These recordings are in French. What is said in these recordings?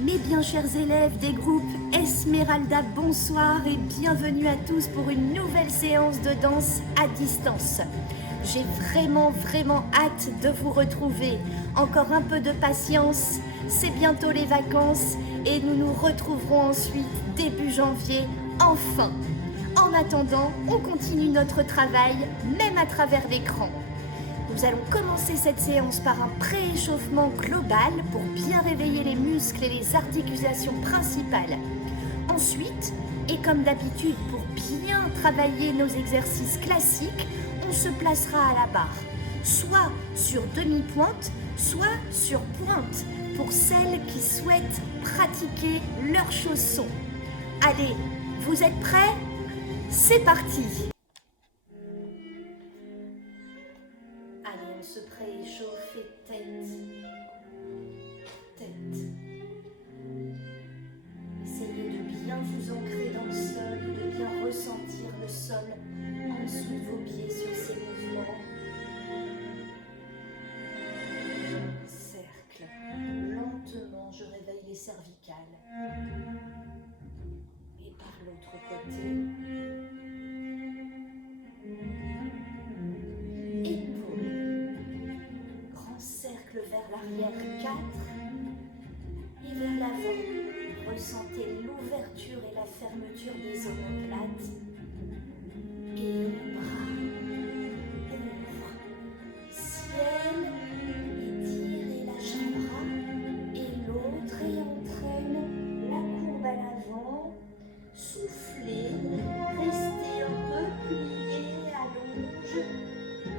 Mes bien chers élèves des groupes Esmeralda, bonsoir et bienvenue à tous pour une nouvelle séance de danse à distance. J'ai vraiment hâte de vous retrouver. Encore un peu de patience, c'est bientôt les vacances et nous nous retrouverons ensuite début janvier, enfin. En attendant, on continue notre travail, même à travers l'écran. Nous allons commencer cette séance par un prééchauffement global pour bien réveiller les muscles et les articulations principales. Ensuite, et comme d'habitude pour bien travailler nos exercices classiques, on se placera à la barre, soit sur demi-pointe, soit sur pointe, pour celles qui souhaitent pratiquer leurs chaussons. Allez, vous êtes prêts ? C'est parti! Allez, on se préchauffe et tête. Essayez de bien vous ancrer dans le sol, de bien ressentir le sol en dessous de vos pieds sur ces mouvements. Cercle. Lentement, je réveille les cervicales. Et par l'autre côté, vers l'arrière 4 et vers l'avant. Ressentez l'ouverture et la fermeture des omoplates. Et le bras ouvre. Ciel, étire et lâche un bras. Et l'autre et entraîne la courbe à l'avant. Soufflez, restez un peu plié, allonge,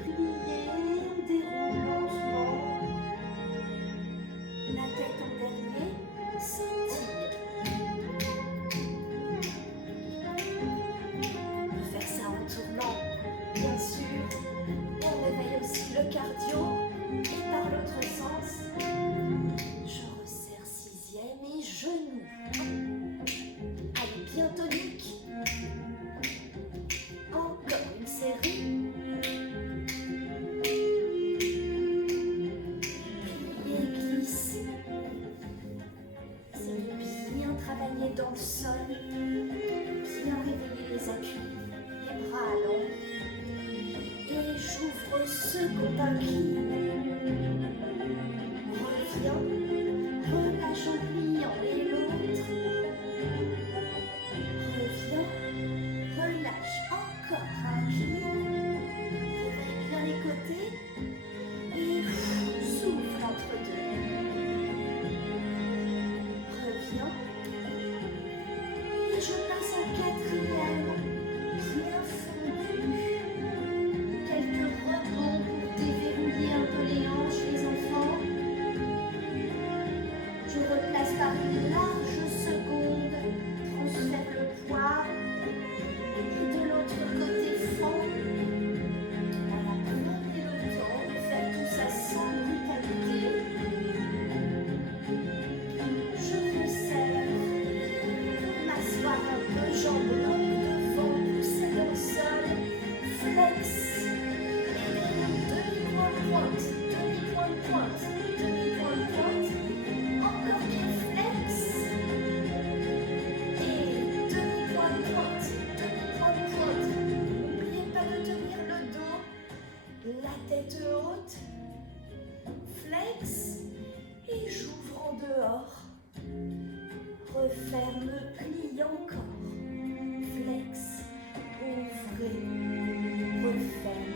plié, on déroule lentement. La tête en dernier, s'étire. On peut faire ça en tournant, bien sûr. On réveille aussi le cardio. Et par l'autre sens, je resserre sixième et genoux. Allez, bien tonique. Encore une série. Dans le sol, bien réveiller les appuis, les bras allongs et j'ouvre second incline. Reviens, relâche en pliant et l'autre. Reviens, relâche encore incline. Réveille bien les côtés et souffle entre deux. Reviens. Je passe en quatrième, bien fondu. Quelques rebonds pour déverrouiller un peu les hanches, les enfants. Je replace par une large seconde, transfère le poids. Et de l'autre côté, fond. Voilà, prenez le temps de faire tout ça sans brutalité. Je resserre. M'asseoir un peu, jambes longues devant, pousser dans le sol, flex, demi-point de pointe, demi-point de pointe, demi-point de pointe, encore bien flex, et demi-point de pointe, demi-point de pointe. N'oubliez pas de tenir le dos, la tête haute, flex, et j'ouvre en dehors. Referme, plie encore. Flex, ouvrez, referme.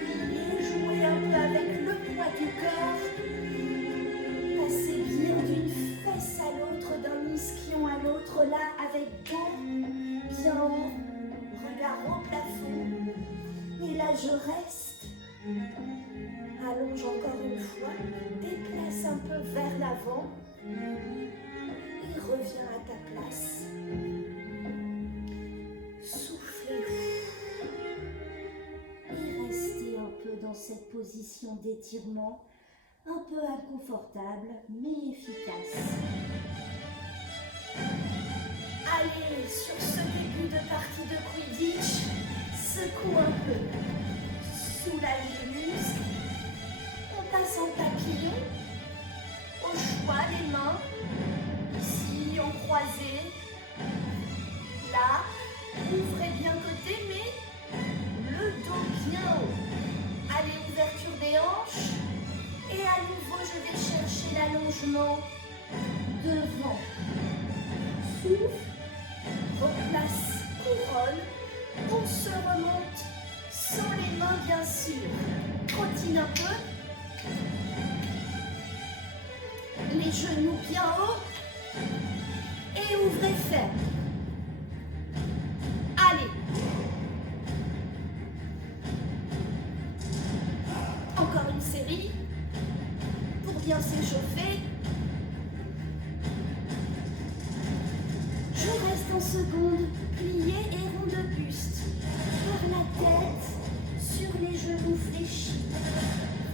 Pliez, jouez un peu avec le poids du corps. Passez bien d'une fesse à l'autre, d'un ischion à l'autre, là, avec dos bien haut. Regard au plafond. Et là, je reste. Allonge encore une fois. Déplace un peu vers l'avant. Et reviens à ta place. Soufflez. Et restez un peu dans cette position d'étirement, un peu inconfortable, mais efficace. Allez, sur ce début de partie de Quidditch, secoue un peu. Soulage les muscles. On passe en papillon. Au choix, les mains. devant. Souffle, replace couronne, on se remonte, sans les mains bien sûr. Trottine un peu. Les genoux bien hauts et ouvrez ferme. Allez. Encore une série pour bien s'échauffer. Je reste en seconde, plié et rond de buste. Par la tête, sur les genoux fléchis.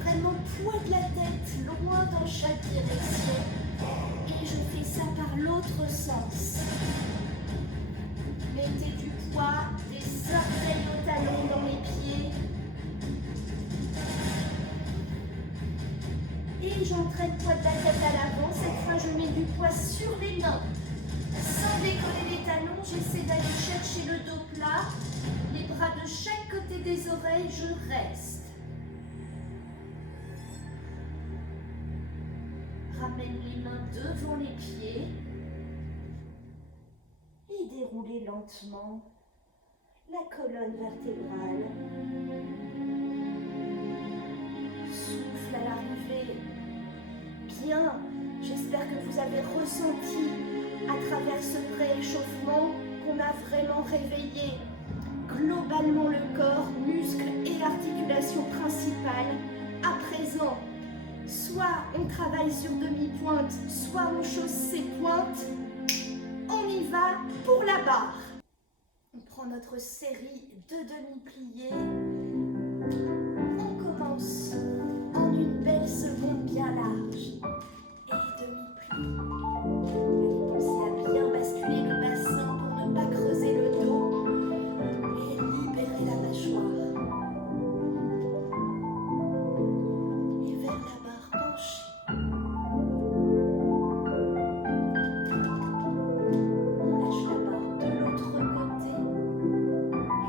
Vraiment poids de la tête, loin dans chaque direction. Et je fais ça par l'autre sens. Mettez du poids, des orteils au talon dans les pieds. Et j'entraîne le poids de la tête à l'avant. Cette fois, je mets du poids sur les mains. Sans décoller les talons, j'essaie d'aller chercher le dos plat. Les bras de chaque côté des oreilles, je reste. Ramène les mains devant les pieds et déroulez lentement la colonne vertébrale. Souffle à l'arrivée. Bien, j'espère que vous avez ressenti à travers ce pré-échauffement qu'on a vraiment réveillé globalement le corps, muscles et articulations principales. À présent, soit on travaille sur demi-pointe, soit on chausse ses pointes. On y va pour la barre. On prend notre série de demi-pliés. On commence en une belle seconde bien large. Et demi-pli. Allez, pensez à bien basculer le bassin pour ne pas creuser le dos et libérer la mâchoire. Et vers la barre penchée. On lâche la barre de l'autre côté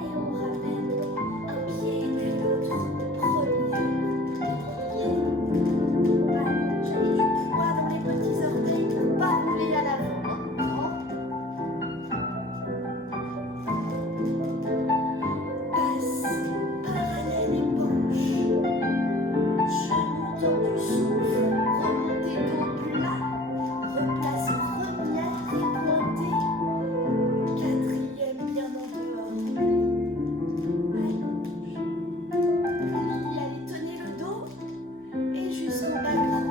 et on ramène un pied puis l'autre. J'ai mis du poids dans les petits orteils pour ne pas rouler à l'avant. Passe, parallèle et penche. Genoux tendus, souffle, remontez dos plat. Replace première et pointée. Quatrième bien en dehors. Allonge. Plie, allez, tenez le dos. Et jusqu'en bas grand.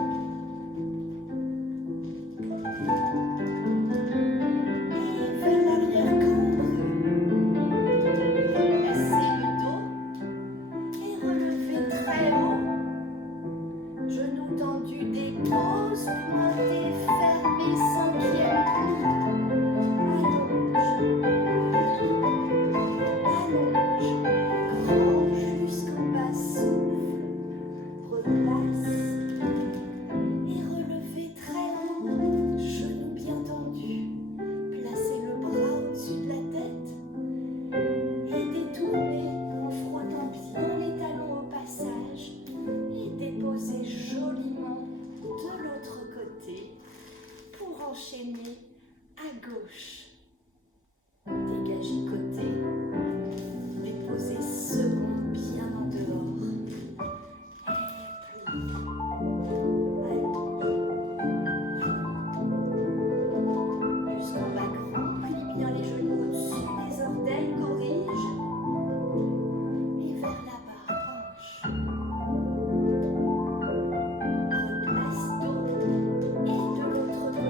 Et vers l'arrière cambre. Replacez le dos et relevez très haut. Genoux tendus, dépose, pointez, fermez, cinquième pli. Allonge. Allonge. Grand jusqu'en bas, souffle. Replace. Et relevez très haut, genoux bien tendus. Placez le bras au-dessus de la tête. Et détournez en frottant bien les talons au passage. Et déposez joliment de l'autre côté pour enchaîner à gauche. Dégagez côté. Déposez second bien en dehors. Et plie. Jusqu'en bas grand, plie bien les genoux au-dessus des orteils, corrige. Et vers la barre, penche. Replace dos et de l'autre côté.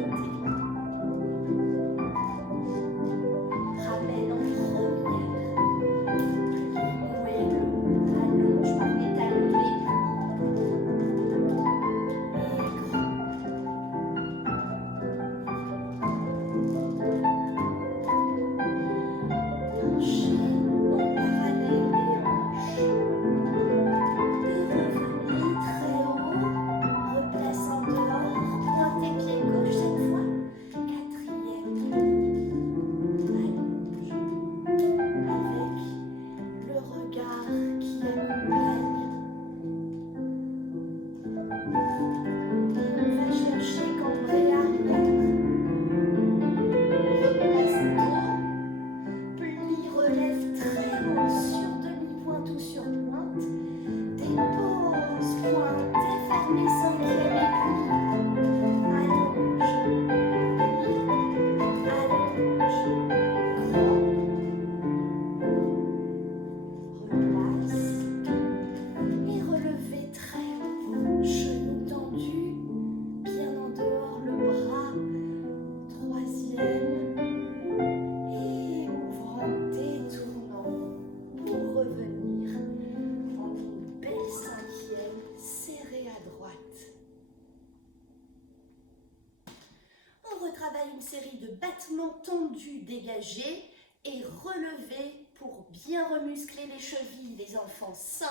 une série de battements tendus dégagés et relevés pour bien remuscler les chevilles, les enfants. 5,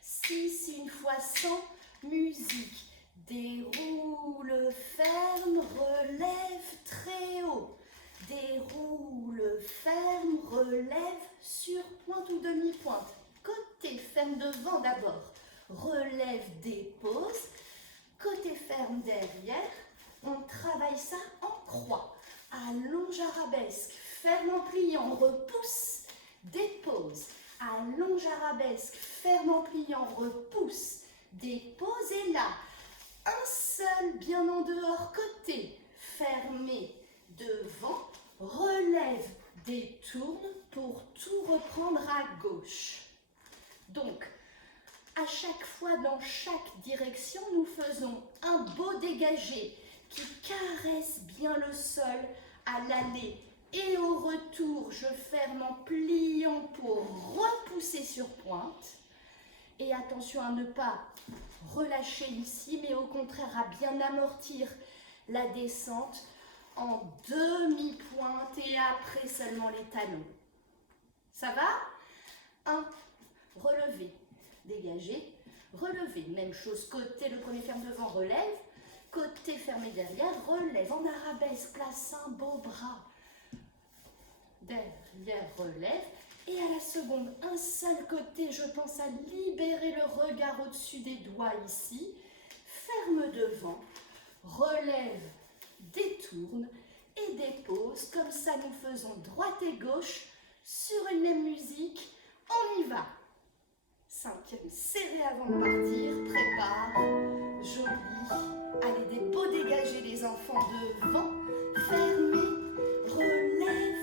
6, une fois sans musique. Déroule, ferme, relève très haut. Déroule, ferme, relève sur pointe ou demi-pointe. Côté ferme devant d'abord. Relève, dépose. Côté ferme derrière. On travaille ça en croix. Allonge, arabesque. Ferme en pliant, repousse, dépose. Allonge, arabesque. Ferme en pliant, repousse, dépose. Et là, un seul bien en dehors, côté fermé devant. Relève, détourne pour tout reprendre à gauche. Donc, à chaque fois, dans chaque direction, nous faisons un beau dégagé qui caresse bien le sol à l'aller et au retour. Je ferme en pliant pour repousser sur pointe. Et attention à ne pas relâcher ici, mais au contraire à bien amortir la descente en demi-pointe et après seulement les talons. Ça va? 1. Relever, dégager, relever. Même chose, côté, le premier ferme devant, relève. Côté fermé derrière, relève. En arabesque, place un beau bras. Derrière, relève. Et à la seconde, un seul côté, je pense à libérer le regard au-dessus des doigts ici. Ferme devant, relève, détourne et dépose. Comme ça, nous faisons droite et gauche sur une même musique. On y va. 5e, serré avant de partir. Prépare, joli. Allez, des beaux dégagés, les enfants, devant. Fermez, relève,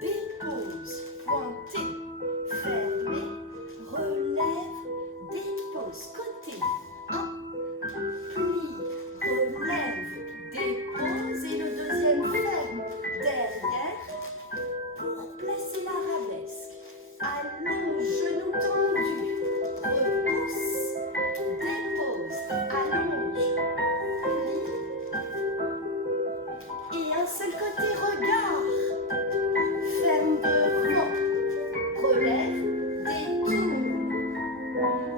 dépose. Pointez, fermez, relève, dépose. Côté, 1, plie, relève, dépose. Et le deuxième ferme, derrière, pour placer l'arabesque. Allonge, genou tendu, repousse, dépose, allonge, plie. Et un seul côté, regard. Ferme devant, relève, détourne.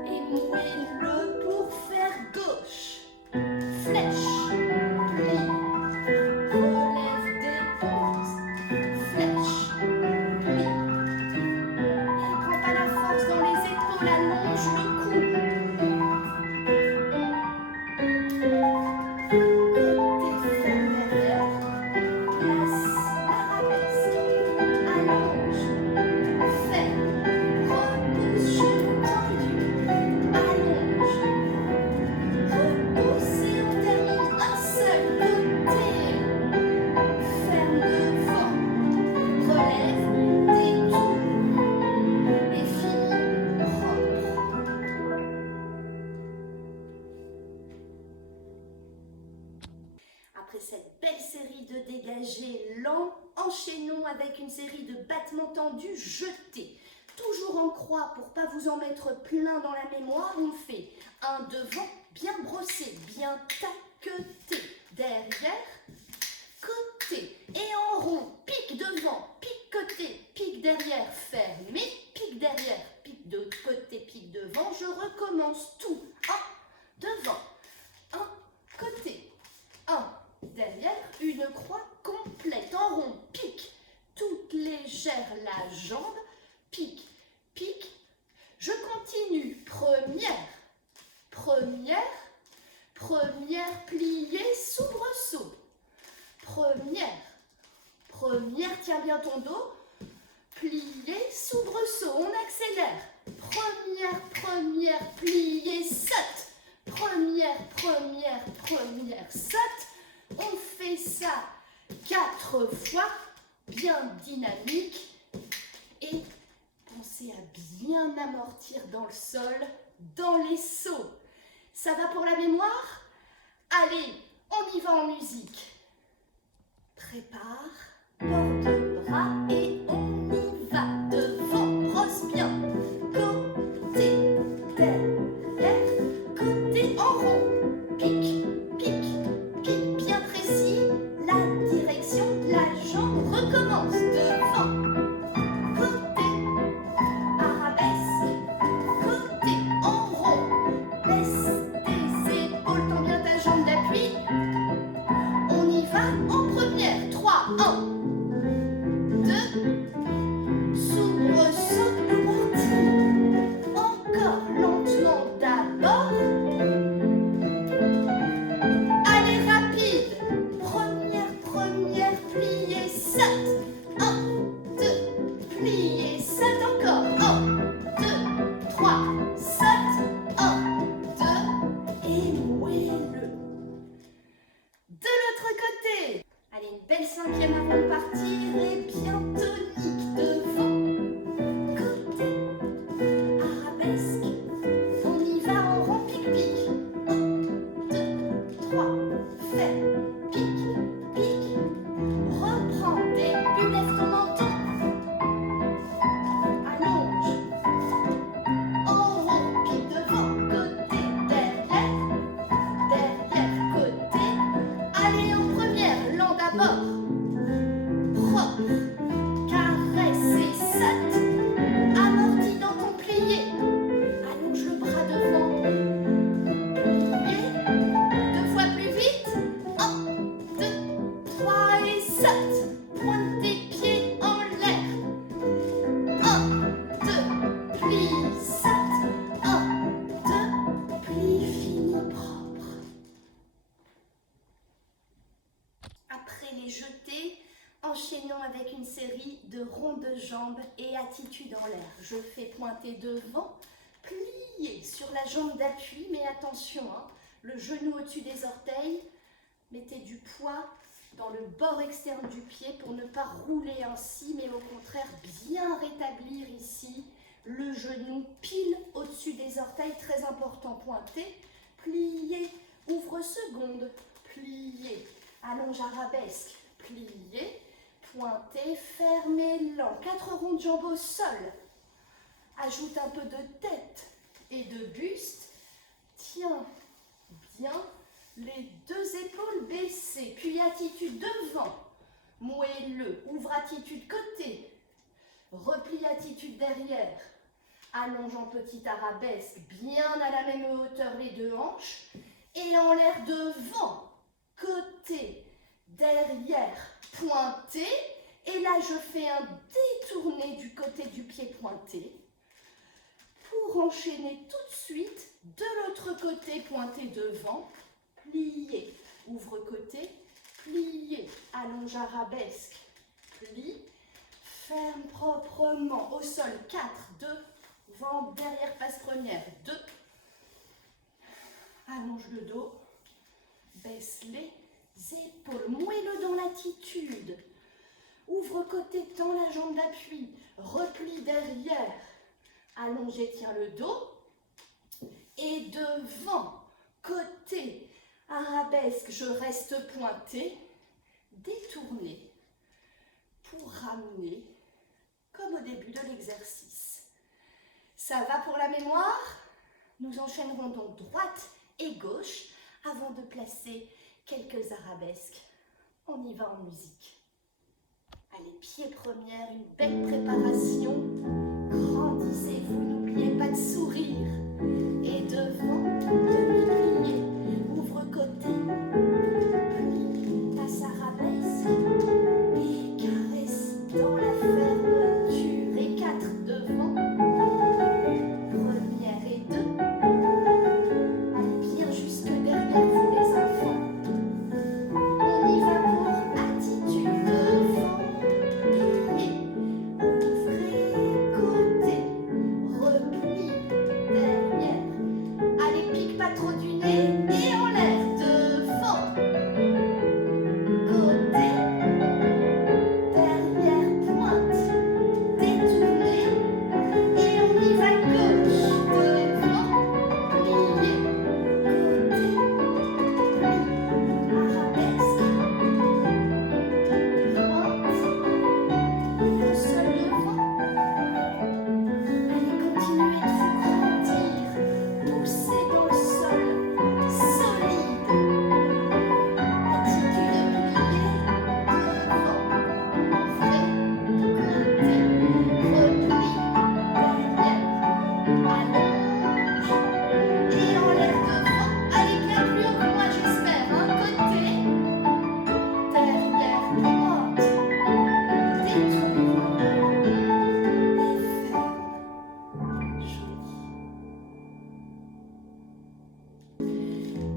Et nouez-le pour faire gauche. Flèche, plie, relève, dépose. Flèche, plie. Et prends pas la force dans les épaules, allonge le cou. Côté ferme derrière, place l'arabesque. Allonge, ferme, repousse, genou tendu. Allonge, repousse et on termine un seul côté. Ferme devant, relève, détourne et fini propre. Après cette belle série de dégagés lents, enchaînons avec une série de battements tendus jetés. Toujours en croix pour pas vous en mettre plein dans la mémoire, on fait un devant bien brossé, bien taqueté. Derrière, côté et en rond, pique devant, pique côté, pique derrière, fermé, pique derrière, pique de côté, pique devant. Je recommence tout. 1, devant, 1, côté, 1, derrière, une croix complète en rond, pique, toute légère la jambe, pique, pique. Je continue. Première, première, première pliée, soubresaut. Première, première, tiens bien ton dos. Pliée, soubresaut, on accélère. Première, première, pliée, saute. Première, première, première, saute. On fait ça 4 fois, bien dynamique. Et pensez à bien amortir dans le sol, dans les sauts. Ça va pour la mémoire? Allez, on y va en musique. Prépare, bord de bras et on y va. Devant, brosse bien. Côté, derrière, côté en rond. Pique, pique, pique, bien précis. La direction. Belle cinquième avant de partir et bien tonique devant. Côté arabesque, on y va en rond pique-pique. 1, 2, 3, fais pique, pique. Reprends, début, lève ton menton. Allonge. En rond, pique devant, côté, derrière, côté. Allez en première, lent d'abord. Propre, caresse et saute. Amorti dans ton plié. Allonge le bras devant. Plié. 2 fois plus vite. 1, 2, 3 et saute. Pointe tes pieds en l'air. 1, 2, plie, saute. 1, 2, plie, fini, propre. Après les jetés, enchaînons avec une série de ronds de jambes et attitude en l'air. Je fais pointer devant, plier sur la jambe d'appui, mais attention, le genou au-dessus des orteils. Mettez du poids dans le bord externe du pied pour ne pas rouler ainsi, mais au contraire bien rétablir ici le genou pile au-dessus des orteils, très important. Pointer, plier, ouvre seconde, plier, allonge arabesque, plier, pointer, fermer, lent. 4 ronds de jambes au sol. Ajoute un peu de tête et de buste. Tiens bien les 2 épaules baissées, puis attitude devant, moelleux, ouvre attitude côté, replie attitude derrière, allonge en petite arabesque, bien à la même hauteur les 2 hanches, et en l'air devant, côté, derrière, pointé, et là je fais un détourné du côté du pied pointé, pour enchaîner tout de suite de l'autre côté pointé devant, plier, ouvre côté, plier, allonge arabesque, plie, ferme proprement au sol, 4, 2, ventre derrière, passe première, 2, allonge le dos, baisse les épaules, moelleux dans l'attitude, ouvre côté, tend la jambe d'appui, replie derrière, allonge et tire le dos, et devant, côté, arabesque, je reste pointé, détourné, pour ramener, comme au début de l'exercice. Ça va pour la mémoire? Nous enchaînerons donc droite et gauche avant de placer quelques arabesques. On y va en musique. Allez, pied première, une belle préparation. Grandissez-vous, n'oubliez pas de sourire. Et devant, demi-plié, ouvre côté, plie, passe arabesque, et caresse dans la fermeture. Et 4 devant, première et 2. Allez bien jusque derrière vous les enfants. On y va pour attitude devant, plié, ouvrez côté, replie derrière. Allez, pique pas trop du nez et en l'air devant, côté, derrière, pointe, détourné et on y va gauche, devant, plié, côté, plie, arabesque, pointe, le sol devant. Allez, continuez de vous grandir, poussez dans le sol, solide. Attitude pliée, devant, ouvrez, côté, replie, derrière, allonge, et en l'air devant. Allez bien plus haut que moi j'espère, côté, derrière, pointe, détourne, et ferme. Joli.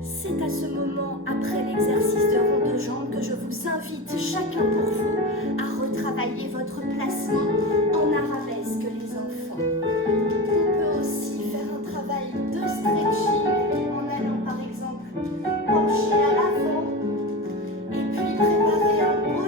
C'est à ce moment, après l'exercice de rond de jambes, que je vous invite, chacun pour vous, à retravailler votre placement en arabesque, les enfants. On peut aussi faire un travail de stretching en allant par exemple pencher à l'avant et puis préparer un beau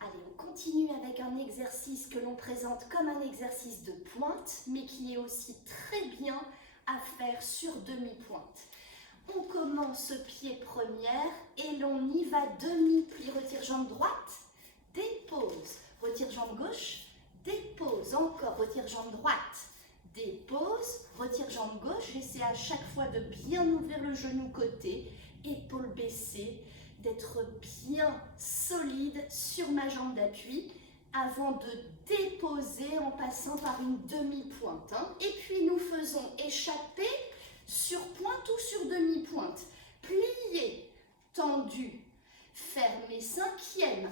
Allez, on continue avec un exercice que l'on présente comme un exercice de pointe, mais qui est aussi très bien à faire sur demi-pointe. On commence pied première et l'on y va demi-pli. Retire jambe droite, dépose. Retire jambe gauche, dépose. Encore, retire jambe droite, dépose. Retire jambe gauche. J'essaie à chaque fois de bien ouvrir le genou côté, épaule baissée, d'être bien solide sur ma jambe d'appui avant de déposer en passant par une demi-pointe. Et puis nous faisons échapper sur pointe ou sur demi-pointe. Plié, tendu, fermé, cinquième.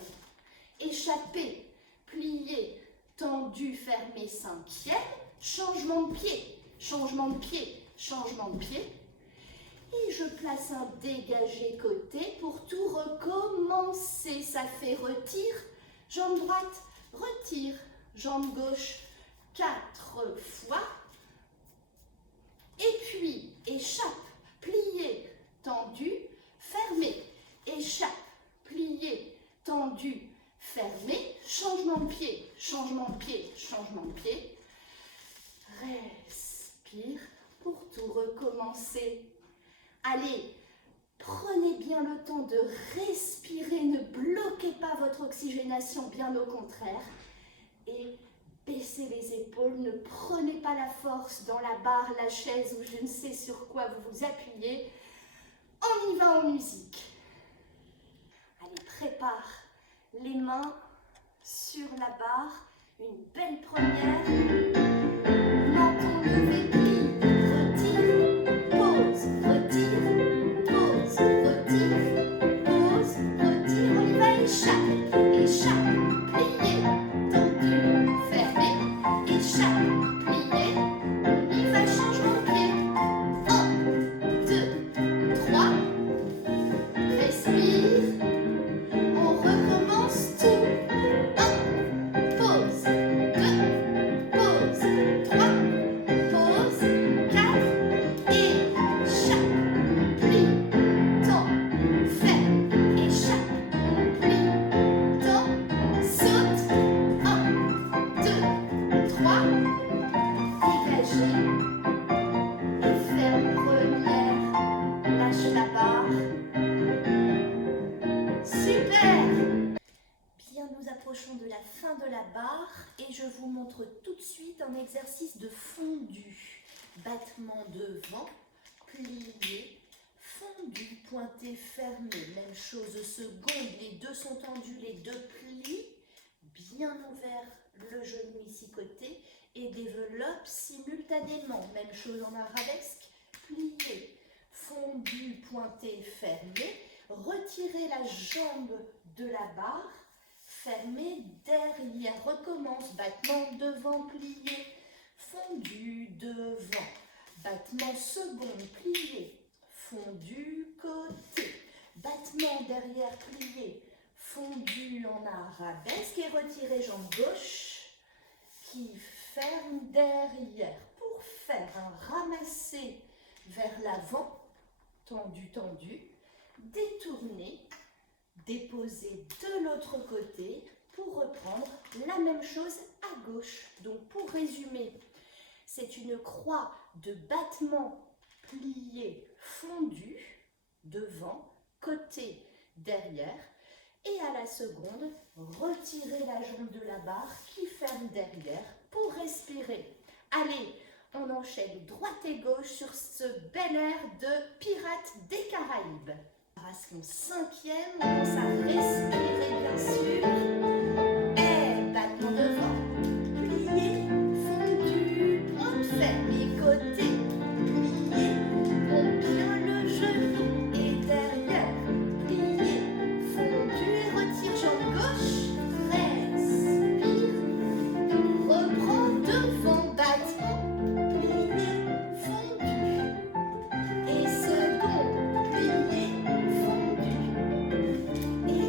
Échapper, plié, tendu, fermé, cinquième. Changement de pied, changement de pied, changement de pied. Et je place un dégagé côté pour tout recommencer. Ça fait retire, jambe droite, retire, jambe gauche, 4 fois. Et puis, échappe, plié, tendu, fermé. Échappe, plié, tendu, fermé. Changement de pied, changement de pied, changement de pied. Respire pour tout recommencer. Allez, prenez bien le temps de respirer, ne bloquez pas votre oxygénation, bien au contraire. Et baissez les épaules, ne prenez pas la force dans la barre, la chaise ou je ne sais sur quoi vous vous appuyez. On y va en musique. Allez, prépare les mains sur la barre, une belle première. Menton levé, plie, retire, pose, retire, pose, retire, pose, retire. On y va, échappe, échappe, plié, tendu, fermé, échappe, plié. On y va, changement de pied. 1, 2, 3. Respire. On recommence tout. 1, pause, 2, pause, 3, pause, 4, échappe, plie, tend, ferme, échappe, plie, tend, saute. 1, 2, 3, dégagez et ferme première, lâche la barre. Super! Bien, nous approchons de la fin de la barre et je vous montre tout de suite un exercice de fondu. Battement devant, plié, fondu, pointé, fermé. Même chose seconde, les deux sont tendus, les deux plient. Bien ouvert le genou ici côté et développe simultanément. Même chose en arabesque, plié, fondu, pointé, fermé. Retirez la jambe de la barre, fermez derrière, recommence, battement devant, plié, fondu, devant, battement second, plié, fondu, côté, battement derrière, plié, fondu en arabesque et retirez jambe gauche qui ferme derrière pour faire un ramassé vers l'avant, tendu, tendu. Détourner, déposer de l'autre côté pour reprendre la même chose à gauche. Donc pour résumer, c'est une croix de battement plié, fondu, devant, côté, derrière. Et à la seconde, retirez la jambe de la barre qui ferme derrière pour respirer. Allez, on enchaîne droite et gauche sur ce bel air de Pirates des Caraïbes. Respiration cinquième, on commence à respirer bien sûr. Et battement devant, plié, fondu, pointe fermée, côté, plié, on tient le genou et derrière, plié, fondu et retire jambe gauche, respire, reprend devant, battement, plié, fondu, et second, plié, fondu, et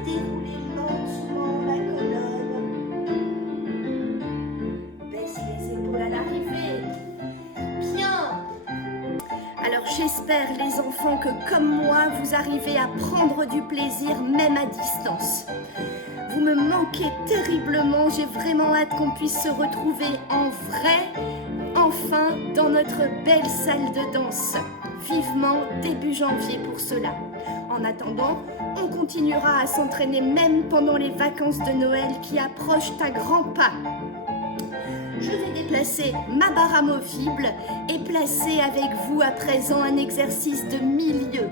et déroulez lentement la colonne. Baisse les épaules à l'arrivée. Bien. Alors j'espère les enfants que comme moi, vous arrivez à prendre du plaisir même à distance. Vous me manquez terriblement, j'ai vraiment hâte qu'on puisse se retrouver en vrai, enfin, dans notre belle salle de danse. Vivement début janvier pour cela. En attendant, on continuera à s'entraîner même pendant les vacances de Noël qui approchent à grands pas. Je vais déplacer ma barre amovible et placer avec vous à présent un exercice de milieu.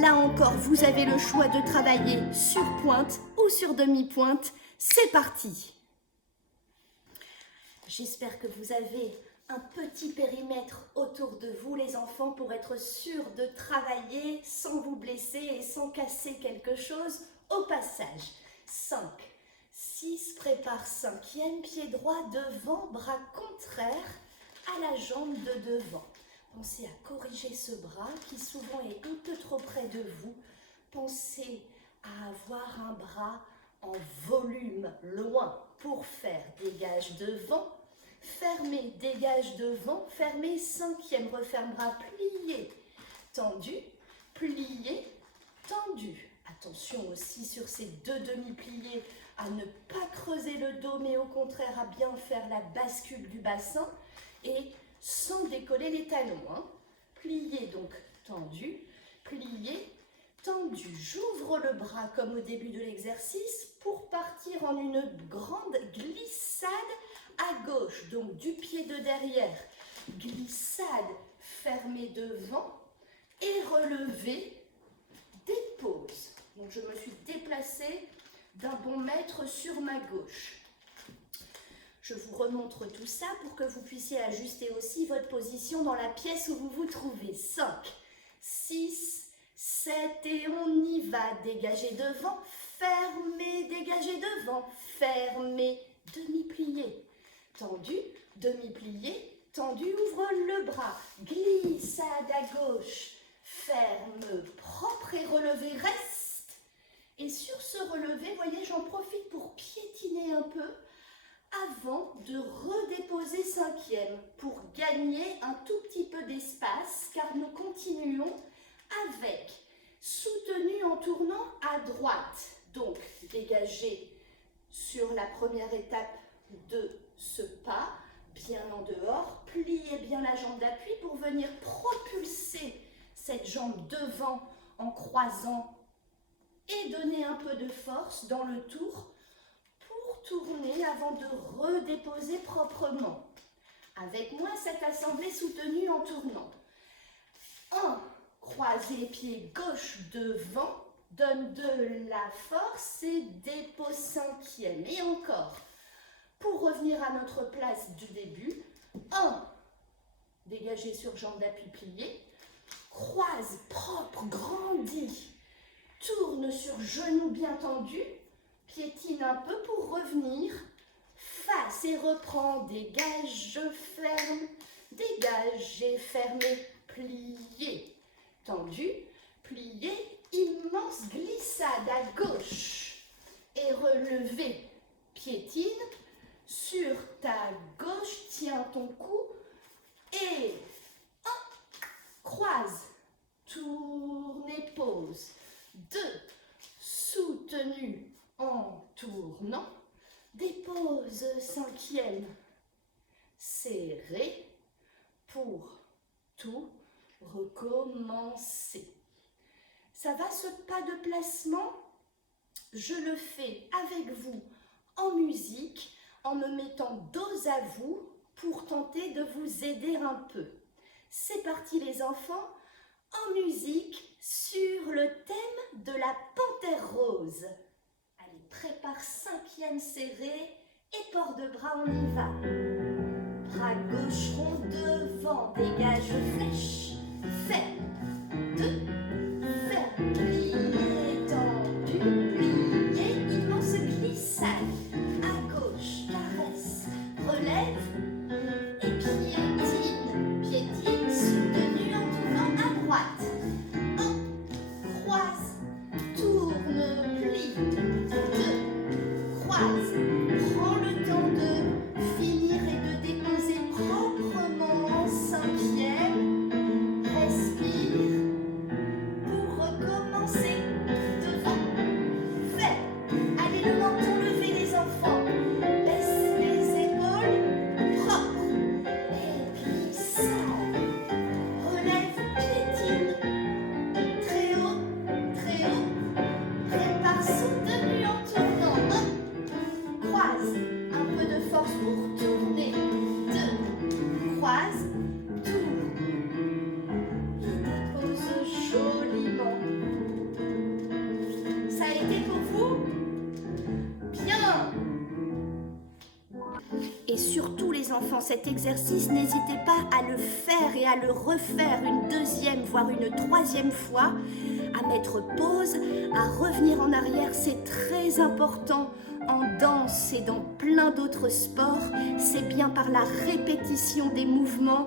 Là encore, vous avez le choix de travailler sur pointe ou sur demi-pointe. C'est parti! J'espère que vous avez un petit périmètre autour de vous, les enfants, pour être sûr de travailler sans vous blesser et sans casser quelque chose au passage. 5, 6, prépare 5e, pied droit devant, bras contraire à la jambe de devant. Pensez à corriger ce bras qui souvent est un peu trop près de vous. Pensez à avoir un bras en volume, loin, pour faire dégage devant. Fermez, dégage devant, fermez, 5e, referme bras, plié, tendu, plié, tendu. Attention aussi sur ces deux demi-pliés à ne pas creuser le dos, mais au contraire à bien faire la bascule du bassin et sans décoller les talons. Plié donc tendu, plié, tendu. J'ouvre le bras comme au début de l'exercice pour partir en une grande glissade à gauche, donc du pied de derrière, glissade, fermée devant et relevée des pauses. Donc je me suis déplacée d'un bon mètre sur ma gauche. Je vous remontre tout ça pour que vous puissiez ajuster aussi votre position dans la pièce où vous vous trouvez. 5, 6, 7 et on y va. Dégagez devant, fermez, dégagez devant, fermez, demi-plié. Tendu, demi-plié, tendu, ouvre le bras, glissade à gauche, ferme, propre et relevé, reste. Et sur ce relevé, voyez, j'en profite pour piétiner un peu avant de redéposer 5e pour gagner un tout petit peu d'espace car nous continuons avec soutenu en tournant à droite. Donc, dégagez sur la première étape de ce pas, bien en dehors, pliez bien la jambe d'appui pour venir propulser cette jambe devant en croisant et donner un peu de force dans le tour pour tourner avant de redéposer proprement. Avec moi, cette assemblée soutenue en tournant. 1, croisez les pieds gauche devant, donne de la force et dépose 5e. Et encore. Pour revenir à notre place du début, 1, dégagez sur jambe d'appui pliée, croise, propre, grandit, tourne sur genou bien tendu, piétine un peu pour revenir, face et reprend, dégage, je ferme, dégage et fermé, plié, tendu, plié, immense glissade à gauche et relevé, piétine, sur ta gauche, tiens ton cou et 1, croise, tourne et pose. 2, soutenu en tournant, dépose 5e, serré pour tout recommencer. Ça va ce pas de placement? Je le fais avec vous en musique, en me mettant dos à vous pour tenter de vous aider un peu. C'est parti les enfants, en musique sur le thème de la panthère rose. Allez, prépare 5e serré et port de bras, on y va. Bras gauche rond devant, dégage flèche, fait, 2, fait, plié, tendu, plié, immense glissade. Relève et piétine, piétine, soutenu en tournant à droite. 1, croise, tourne, plie, enfants, cet exercice, n'hésitez pas à le faire et à le refaire une deuxième, voire une troisième fois, à mettre pause, à revenir en arrière. C'est très important en danse et dans plein d'autres sports. C'est bien par la répétition des mouvements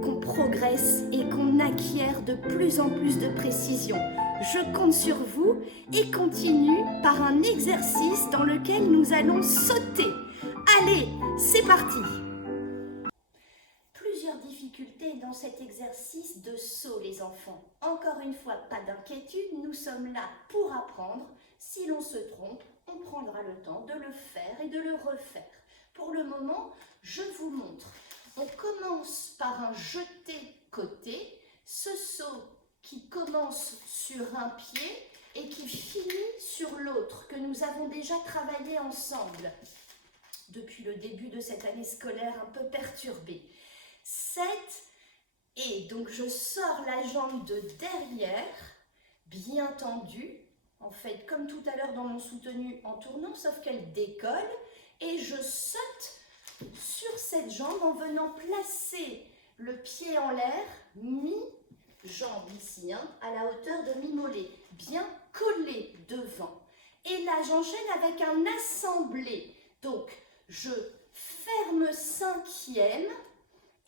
qu'on progresse et qu'on acquiert de plus en plus de précision. Je compte sur vous et continue par un exercice dans lequel nous allons sauter. Allez, c'est parti! Plusieurs difficultés dans cet exercice de saut, les enfants. Encore une fois, pas d'inquiétude, nous sommes là pour apprendre. Si l'on se trompe, on prendra le temps de le faire et de le refaire. Pour le moment, je vous montre. On commence par un jeté-côté, ce saut qui commence sur un pied et qui finit sur l'autre, que nous avons déjà travaillé ensemble depuis le début de cette année scolaire un peu perturbée. 7 et donc je sors la jambe de derrière, bien tendue, en fait comme tout à l'heure dans mon soutenu en tournant, sauf qu'elle décolle et je saute sur cette jambe en venant placer le pied en l'air, mi-jambe ici, à la hauteur de mi-mollet, bien collé devant. Et là j'enchaîne avec un assemblé, donc je ferme cinquième,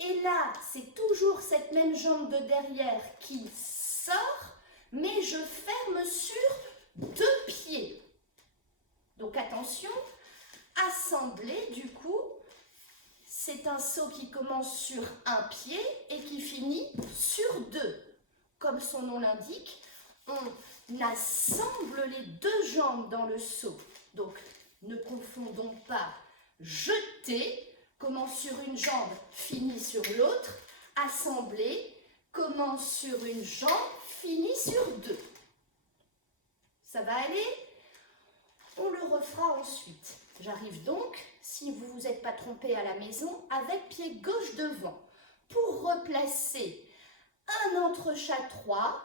et là, c'est toujours cette même jambe de derrière qui sort, mais je ferme sur 2 pieds. Donc attention, assemblé du coup, c'est un saut qui commence sur un pied et qui finit sur 2. Comme son nom l'indique, on assemble les 2 jambes dans le saut. Donc ne confondons pas jeter, commence sur une jambe, finit sur l'autre. Assembler, commence sur une jambe, finit sur 2. Ça va aller? On le refera ensuite. J'arrive donc, si vous ne vous êtes pas trompé à la maison, avec pied gauche devant. Pour replacer un entrechat 3,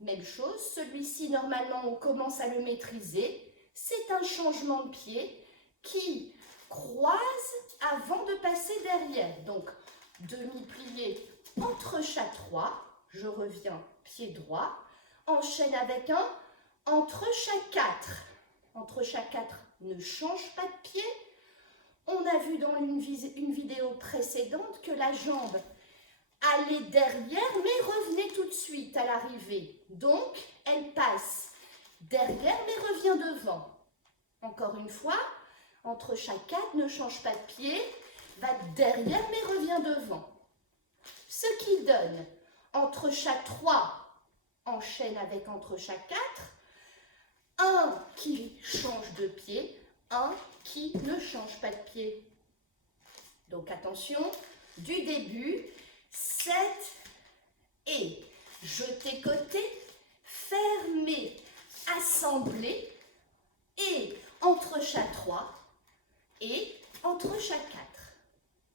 même chose, celui-ci normalement on commence à le maîtriser. C'est un changement de pied qui croise avant de passer derrière. Donc, demi-plié, entrechat 3, je reviens pied droit, enchaîne avec un entrechat 4. Entrechat 4 ne change pas de pied. On a vu dans une vidéo précédente que la jambe allait derrière, mais revenait tout de suite à l'arrivée. Donc, elle passe derrière, mais revient devant. Encore une fois, entrechat 4 ne change pas de pied, va derrière mais revient devant. Ce qui donne entrechat 3 enchaîne avec entrechat 4, un qui change de pied, un qui ne change pas de pied. Donc attention, du début, 7 et jeté côté, fermé, assemblé et entrechat 3 et entrechat 4.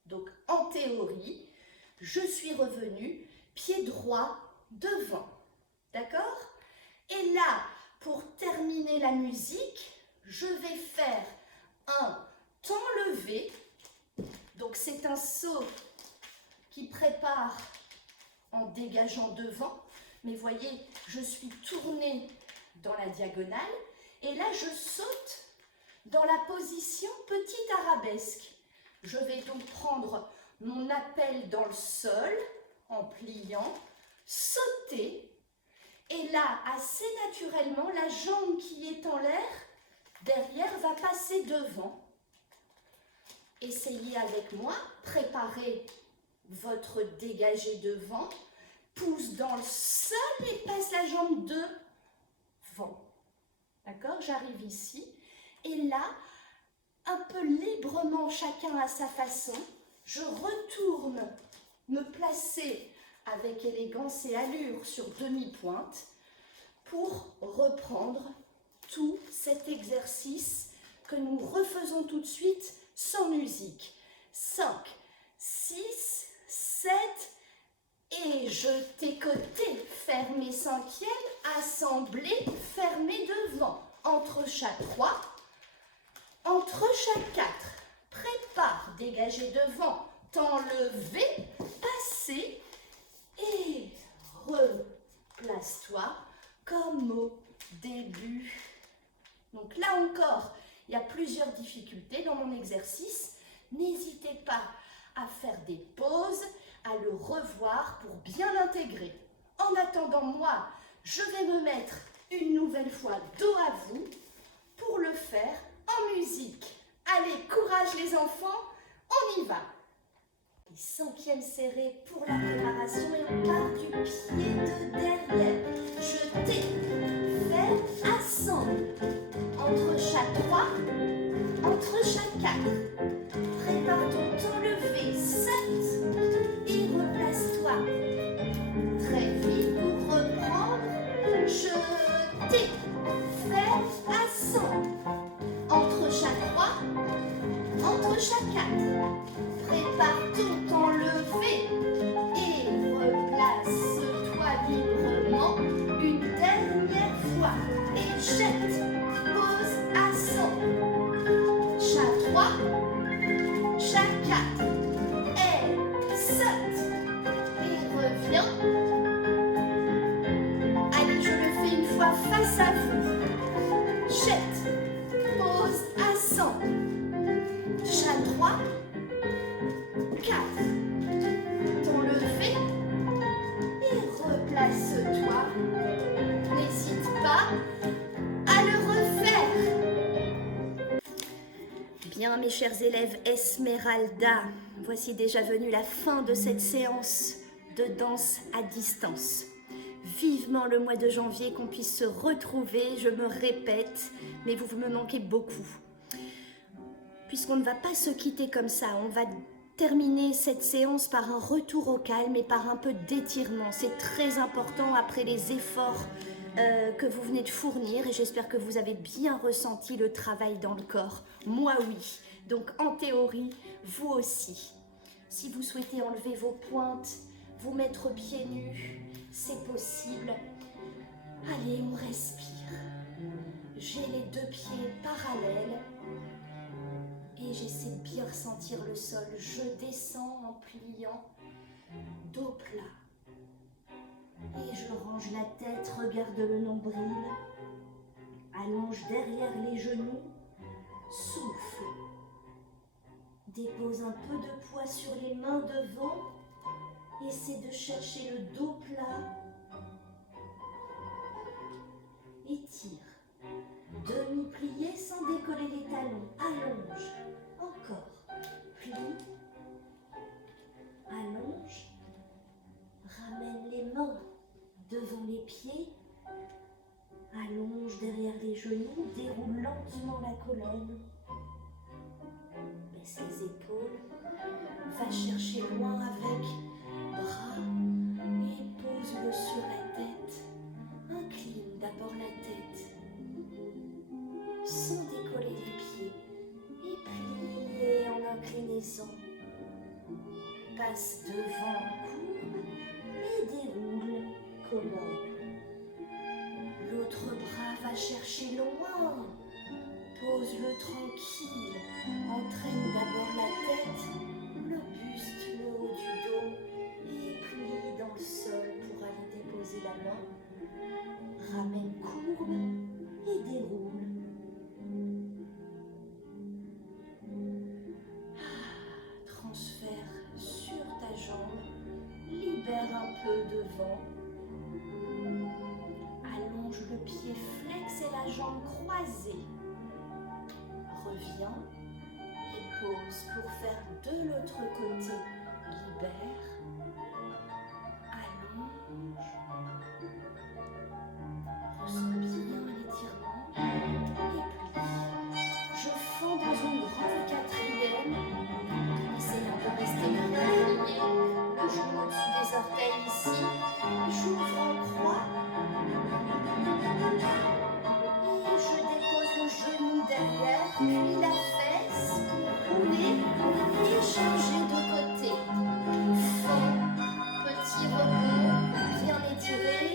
Donc en théorie, je suis revenue pied droit devant. D'accord? Et là, pour terminer la musique, je vais faire un temps levé. Donc c'est un saut qui prépare en dégageant devant. Mais voyez, je suis tournée dans la diagonale et là je saute dans la position petite arabesque. Je vais donc prendre mon appel dans le sol en pliant, sauter et là, assez naturellement, la jambe qui est en l'air, derrière, va passer devant. Essayez avec moi, préparez votre dégagé devant, pousse dans le sol et passe la jambe devant. D'accord? J'arrive ici. Et là, un peu librement, chacun à sa façon, je retourne me placer avec élégance et allure sur demi-pointe pour reprendre tout cet exercice que nous refaisons tout de suite sans musique. 5, 6, 7 et jeté côté, fermé cinquième, assemblé, fermé devant, entrechat 3, entrechat 4, prépare, dégagé devant, t'enlever, passer et replace-toi comme au début. Donc là encore, il y a plusieurs difficultés dans mon exercice. N'hésitez pas à faire des pauses, à le revoir pour bien l'intégrer. En attendant, moi, je vais me mettre une nouvelle fois dos à vous pour le faire en musique. Allez, courage les enfants, on y va. Les 5e serrés pour la préparation et on part du pied de derrière. Jeter, faire ascendre. Entre chaque 3, entre chaque 4. Prépare ton temps levé, 7 et replace-toi. Très vite pour reprendre. Jeter, faire ascendre. Entre chaque 3, entre chaque 4. Prépare ton temps levé et replace-toi librement une dernière fois. Et jette, pose, ascend. Chaque 3, chaque 4. Et saute et reviens. Allez, je le fais une fois face à vous. Jette, pose, ascend. Chaque 3, 4. Ton levé et replace-toi. N'hésite pas à le refaire. Bien, mes chers élèves Esmeralda, voici déjà venue la fin de cette séance de danse à distance. Vivement le mois de janvier qu'on puisse se retrouver, je me répète, mais vous me manquez beaucoup. Puisqu'on ne va pas se quitter comme ça, on va terminer cette séance par un retour au calme et par un peu d'étirement. C'est très important après les efforts que vous venez de fournir et j'espère que vous avez bien ressenti le travail dans le corps. Moi oui, donc en théorie, vous aussi. Si vous souhaitez enlever vos pointes, vous mettre pieds nus, c'est possible. Allez, on respire. J'ai les 2 pieds parallèles. Et j'essaie de bien ressentir le sol. Je descends en pliant, dos plat. Et je range la tête, regarde le nombril. Allonge derrière les genoux, souffle. Dépose un peu de poids sur les mains devant. Essaie de chercher le dos plat. Étire. Demi-plié sans décoller les talons. Allonge. Encore. Plie. Allonge. Ramène les mains devant les pieds. Allonge derrière les genoux. Déroule lentement la colonne. Baisse les épaules. Va chercher loin avec bras et pose-le sur la tête. Incline d'abord la tête. Sans décoller les pieds et plier en inclinaison. Passe devant, courbe et déroule colonne. L'autre bras va chercher loin. Pose-le tranquille. Entraîne d'abord la tête, le buste, le haut du dos et plie dans le sol pour aller déposer la main. Ramène courbe et déroule. Transfère sur ta jambe, libère un peu devant. Allonge le pied, flex et la jambe croisée. Reviens et pose pour faire de l'autre côté. Libère, allonge. Ressens bien l'étirement et plie. Je fends dans une grande 4e. Essayons de rester bien aligné. Le genou au-dessus des orteils ici. J'ouvre en croix. Et je dépose le genou derrière, puis la fesse pour rouler et changer de côté. Fond, petit rebond, bien étiré.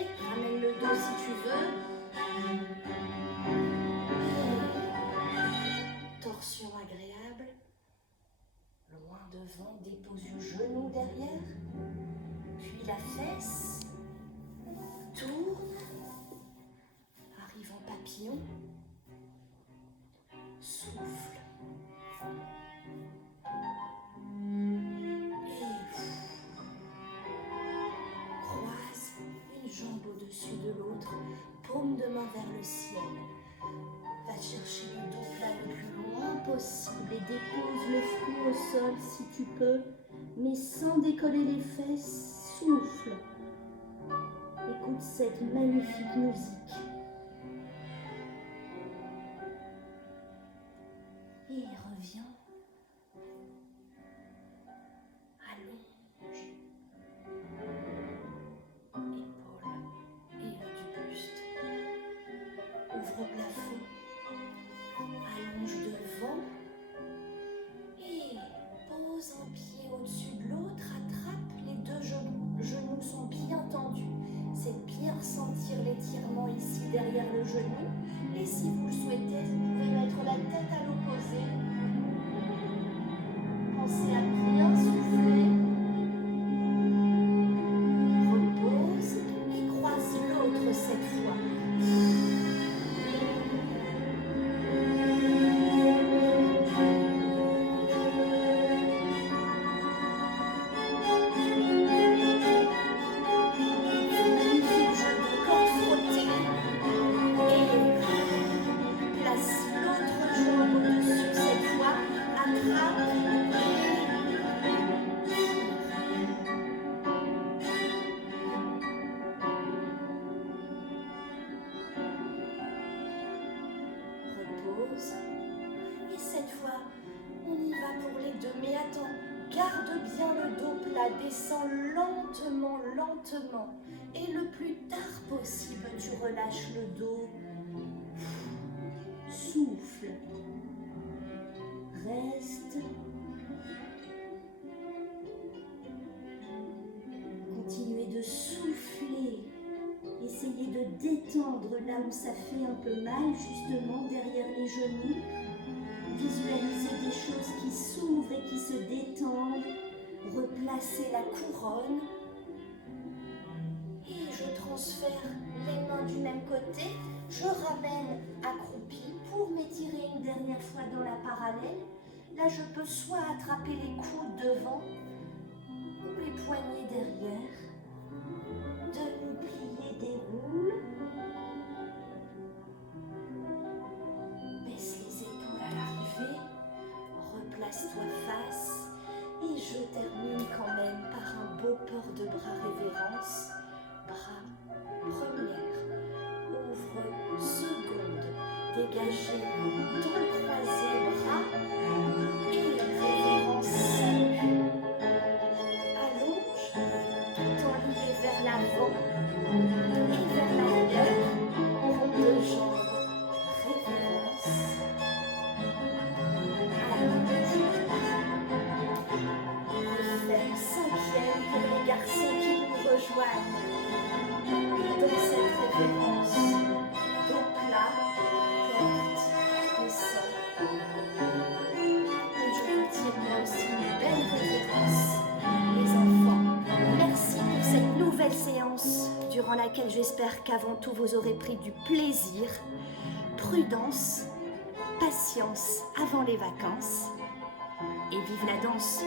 fesses, tourne, arrive en papillon, souffle. Croise une jambe au-dessus de l'autre, paume de main vers le ciel. Va chercher le dos plat le plus loin possible et dépose le front au sol si tu peux, mais sans décoller les fesses, souffle. Écoute cette magnifique musique. Et reviens. Allonge. Épaules et haut du buste. Ouvre plafond. Allonge devant. Et pose un pied au-dessus de l'autre. Attrape les deux genoux. Les genoux sont bien tendus. C'est bien ressentir l'étirement ici derrière le genou. Et si vous le souhaitez, vous pouvez mettre la tête à l'opposé. Pensez à bien souffler. Repose et croise l'autre cette fois. Et cette fois, on y va pour les deux. Mais attends, garde bien le dos plat, descends lentement, lentement. Et le plus tard possible, tu relâches le dos. Souffle. Reste. Continuez de souffler. Essayez de détendre là où ça fait un peu mal, justement derrière les genoux. Visualisez des choses qui s'ouvrent et qui se détendent. Replacez la couronne. Et je transfère les mains du même côté. Je ramène accroupi pour m'étirer une dernière fois dans la parallèle. Là, je peux soit attraper les coudes devant ou les poignets derrière. Demi-plié, déroule. Baisse les épaules à l'arrivée. Replace-toi face. Et je termine quand même par un beau port de bras révérence. Bras première. Ouvre seconde. Dégagez dans le croisé bras. Et révérence salut. Allonge. Tout enlié vers l'avant. Et vers l'arrière. Rond de jambes. Révérence. Allonge. Refaire cinquième pour les garçons qui nous rejoignent. Dans cette révérence, dos plat, porte, descend. Et je vous tire moi aussi une belle révérence, les enfants. Merci pour cette nouvelle séance, durant laquelle j'espère qu'avant tout vous aurez pris du plaisir, prudence, patience avant les vacances. Et vive la danse!